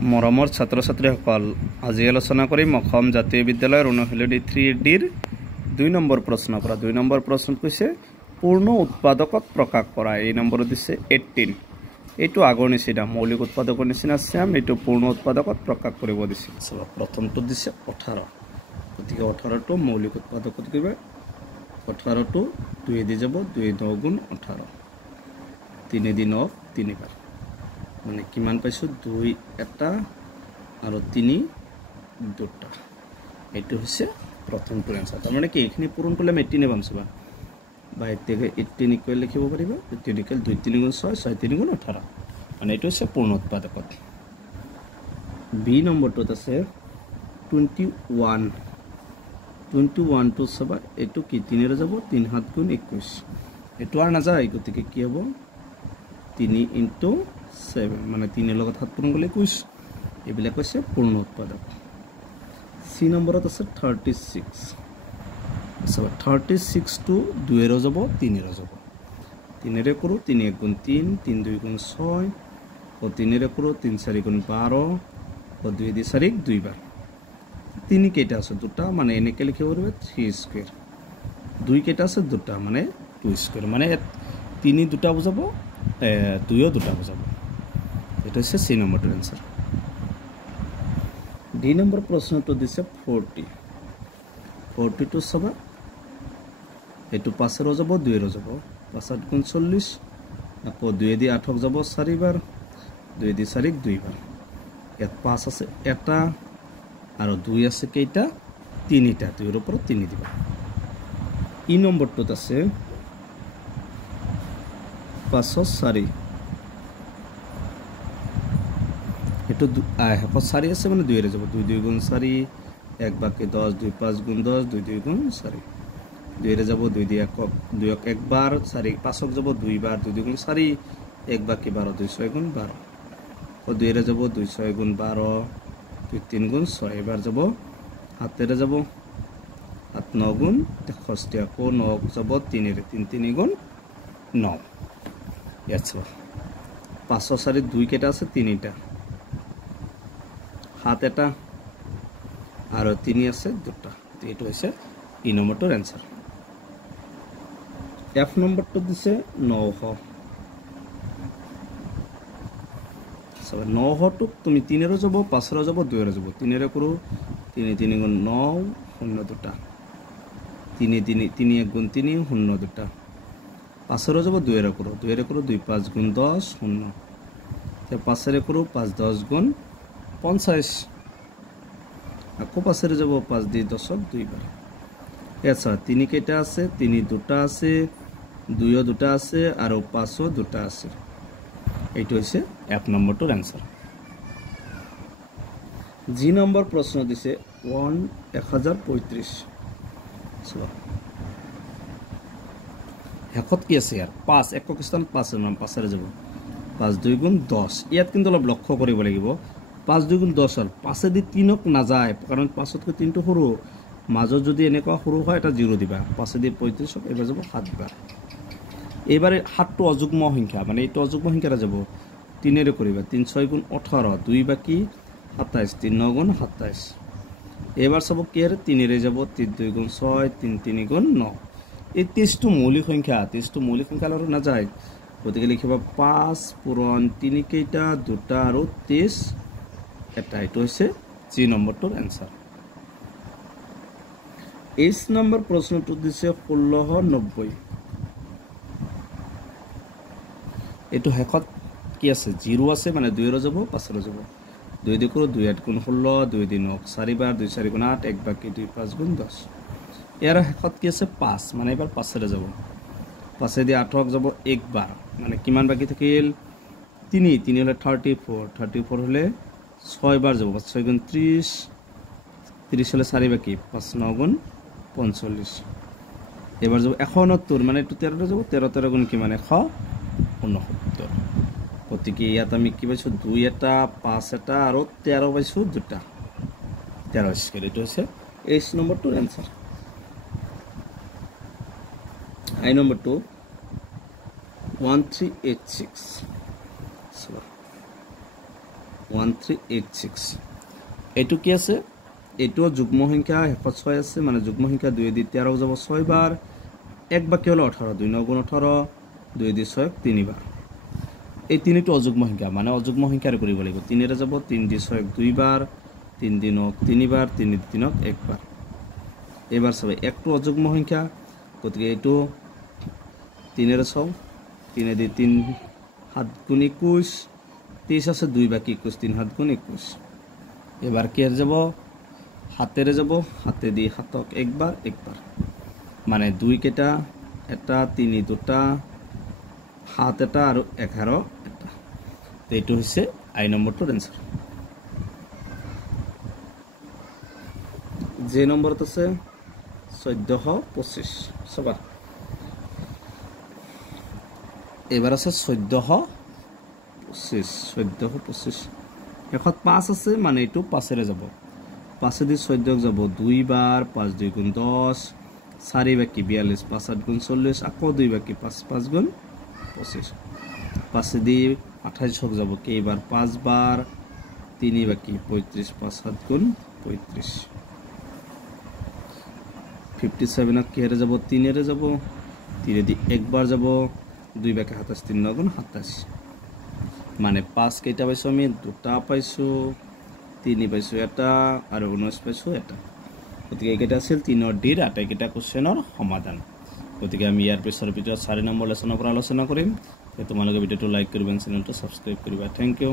মৰমৰ ছাত্ৰ ছাত্ৰীসকল, আজি আলোচনা কৰিম অসম জাতীয় বিদ্যালয়ৰ অনুশীলনী 3D-ৰ 2 নম্বৰ প্ৰশ্নৰ পৰা। 2 নম্বৰ প্ৰশ্ন কৈছে পূৰ্ণ উৎপাদকত প্ৰকাশ কৰা। এই নম্বৰত দিছে 18। এইটো আগৰ নিচিনা মৌলিক উৎপাদকৰ নিচিনা চেম, এইটো পূৰ্ণ উৎপাদকত প্ৰকাশ কৰিব দিছে। প্ৰথমটো দিছে 18, গতিকে 18টো মৌলিক উৎপাদকত কিবা 18টো 2 দি যাব, 2 9 গুণ 18, 3 দি 9 তিনিবাৰ, মানে কিমান পাইছোঁ 2 এটা আৰু 3 দুটা। এইটো হৈছে প্ৰথমটো এনসাৰ। তাৰমানে কি এইখিনি পূৰণ কৰিলে আমি 18 পাম চাবা, বা এতিয়া 18 ইকুৱেল লিখিব পাৰিব। 18 ইকুৱেল 2 3 গুণ 6, 6 3 গুণ 18, মানে এইটো হৈছে পূৰ্ণ উৎপাদকত। বি নম্বৰটোত আছে 21। 21টো চাবা, এইটো কি 3 যাব, 3 7 গুণ 21, এইটো আৰু নাযায়, গতিকে কি হ'ব 3 × 7, মানে 3 লগত 7 পূৰণ কৰিলে 21। এইবিলাক হৈছে পূৰ্ণ উৎপাদক। চি নম্বৰত আছে 36। চাবা 36টো 2 যাব, 3 যাব, 3 কৰোঁ 3 1 গুণ 3, 3 2 গুণ 6, 3 কৰোঁ 3 4 গুণ 12, 2 দি 4 দুইবাৰ। 3 কেইটা আছে, দুটা, মানে এনেকৈ লিখিব পাৰিব 3 স্কুৱেৰ। 2 কেইটা আছে, দুটা, মানে 2 স্কুৱেৰ, মানে 3 দুটা বুজাব, 2ও দুটা বুজাব। এটা হচ্ছে সি নম্বরটার অ্যান্সার। ডি নম্বর প্রশ্নটো দিছে 40। 40টো চাবা, এইটো 5 যাব, 2 যাব, 5 8 গুণ 40, আকৌ 2 দি 8 যাব 4 বাৰ, 2 দি 4 দুইবাৰ। ইয়াত 5 আছে এটা আৰু 2 আছে কেইটা, 3টা, 2ৰ ওপৰত 3 দিবা। ই নম্বৰটোত আছে 504। এইটো 4 আছে, মানে 2 যাব, 2 2 গুণ 4, 1 বাকি 10, 2 5 গুণ 10, 2 2 গুণ 4, 2 যাব, 2 দি 2 একবার, 4 5 যাব 2 বার, 2 2 গুণ 4, 1 বাকি 12, 2 6 গুণ 12, 2 যাব 2 6 গুণ 12, 2 3 গুণ 6, এবার যাব 7 যাব, 7 9 গুণ 61, আকৌ 9 যাব 3, 3 3 গুণ 9। ইয়াত 504 2 কেইটা আছে, 3টা, 7 এটা আৰু 3 আছে দুটা। এইটো হৈছে ই নম্বৰটোৰ এনসাৰ। এফ নম্বৰটো দিছে 900। 900টোক তুমি 3 যাব, 5 যাব, 2 যাব, 3 কৰোঁ 3 3 গুণ 9, 0 দুটা, 3 3 3 1 গুণ 3, 0 দুটা, 5 যাব, 2 কৰোঁ 2 কৰোঁ 2 5 গুণ 10, 0, 5 কৰোঁ 5 10 গুণ 50, আকৌ 5 যাব, 5 দি 10 দুইবাৰ। আচ্ছা 3 কেইটা আছে, 3 দুটা আছে, 2 দুটা আছে আৰু 5 দুটা আছে। এইটো হৈছে এক নম্বৰটোৰ এনসাৰ। জি নম্বৰ প্ৰশ্ন দিছে 1035। শেষত কি আছে ইয়াৰ 5, একক স্থান 5 নাম 5 যাব, 5 2 গুণ 10। ইয়াত কিন্তু অলপ লক্ষ্য কৰিব লাগিব, 5 2 গুণ 10 হ'ল, 5 দি 3ক নাযায়, কাৰণ 5তকৈ 3টো সৰু, মাজত যদি এনেকুৱা সৰু হয় এটা 0 দিবা। 5 দি 35ক এবাৰ যাব 7 বাৰ। এইবাৰে 7টো অযুগ্ম সংখ্যা, মানে এইটো অযুগ্ম সংখ্যা যাব, 3 কৰিবা, 3 6 গুণ 18, 2 বাকি 27, 3 9 গুণ 27। এবাৰ চাব কি আৰু 3 যাব, 3 2 গুণ 6, 3 3 গুণ 9। এই 23টো মৌলিক সংখ্যা, 23টো মৌলিক সংখ্যা আৰু নাযায়, গতিকে লিখিবা 5 পূৰণ 3 কেইটা, দুটা আৰু 23 এটা। এইটো হৈছে জি নম্বৰটোৰ এনসাৰ। এইচ নম্বৰ প্ৰশ্নটো দিছে 1690। এইটো শেষত কি আছে, 0 আছে, মানে 2 যাব, 5 যাব, 2 দি কৰোঁ 2 8 গুণ 16, 2 দি 9 4 বাৰ, 2 4 গুণ 8, 1 বাকি 2 5 গুণ 10। ইয়াৰ শেষত কি আছে 5, মানে এবাৰ 5 যাব, 5 দি 8 যাব 1 বাৰ, মানে কিমান বাকি থাকিল 3, 3 হ'লে 34, 34 হ'লে 6 বাৰ যাব, 5 6 গুণ 30, 30 হ'লে 4 বাকি, 5 9 গুণ 45, এবাৰ যাব 169, মানে এইটো 13 যাব, 13 13 গুণ কিমান 169। গতিকে ইয়াত আমি কি পাইছোঁ 2 এটা, 5 এটা আৰু 13 পাইছোঁ দুটা, 13 স্কুৱেৰ। এইটো হৈছে এইচ নম্বৰটোৰ এনসাৰ। আই নম্বৰটো 1386। 1386 এইটো কি আছে এইটো যুগ্ম সংখ্যা শেষত 6 আছে মানে যুগ্ম সংখ্যা 2 দি 13 যাব 6 বাৰ এক বাকি হলো 18 2 9 18 2 দি 6 3 বাৰ এই তিনিটো অযুগ্ম সংখ্যা মানে অযুগ্ম সংখ্যাৰ কৰিব লাগিব 3 ৰে যাব 3 দি 6 2 বাৰ 3 দি 9 3 বাৰ 3 দি 3 1 বাৰ এবাৰ সবে একটো অযুগ্ম সংখ্যা গতিকে এইটো 3 ৰে চাও 3 দি 3 7 গুণ 21 23 আছে 2 বাকি 21 3 7 গুণ 21 এবাৰ কি এৰ যাব হাতেৰে যাব হাতে দি 7ক একবাৰ মানে 2 কেটা এটা 3 দুটা 7 এটা আৰু 11 এটা এইটো হৈছে আই নম্বৰটোৰ आंसर যে নম্বৰত আছে 1425 সবা এবাৰ আছে 1425 এখন 5 আছে মানে এটো 5 ৰে যাব 5 দি 14 যাব 2 বাৰ 5 2 গুণ 10 4 বাকি 42 5 8 গুণ 40 আকৌ 2 বাকি 5 5 গুণ 25 5 দি 28 যাব কেইবাৰ 5 বাৰ 3 বাকি 35 5 7 গুণ 35 57 কেরে যাব 3 রে যাব 3 দি একবার যাব 2 বাকি 27 3 9 গুণ 27 মানে 5 কেইটা পাইছো আমি দুটা পাইছো 3 পাইছো এটা আৰু 19 পাইছো এটা গতিকে এইটা আছিল 3 ৰ ডি আটাই কেইটা কোশ্চেনৰ সমাধান গতিকে আমি ইয়াৰ পিছৰ ভিডিঅ 4 নম্বৰ লেসনৰ পৰা আলোচনা কৰিম তোমালোকে ভিডিঅটো লাইক কৰিবা চেনেলটো সাবস্ক্ৰাইব কৰিবা থ্যাংক ইউ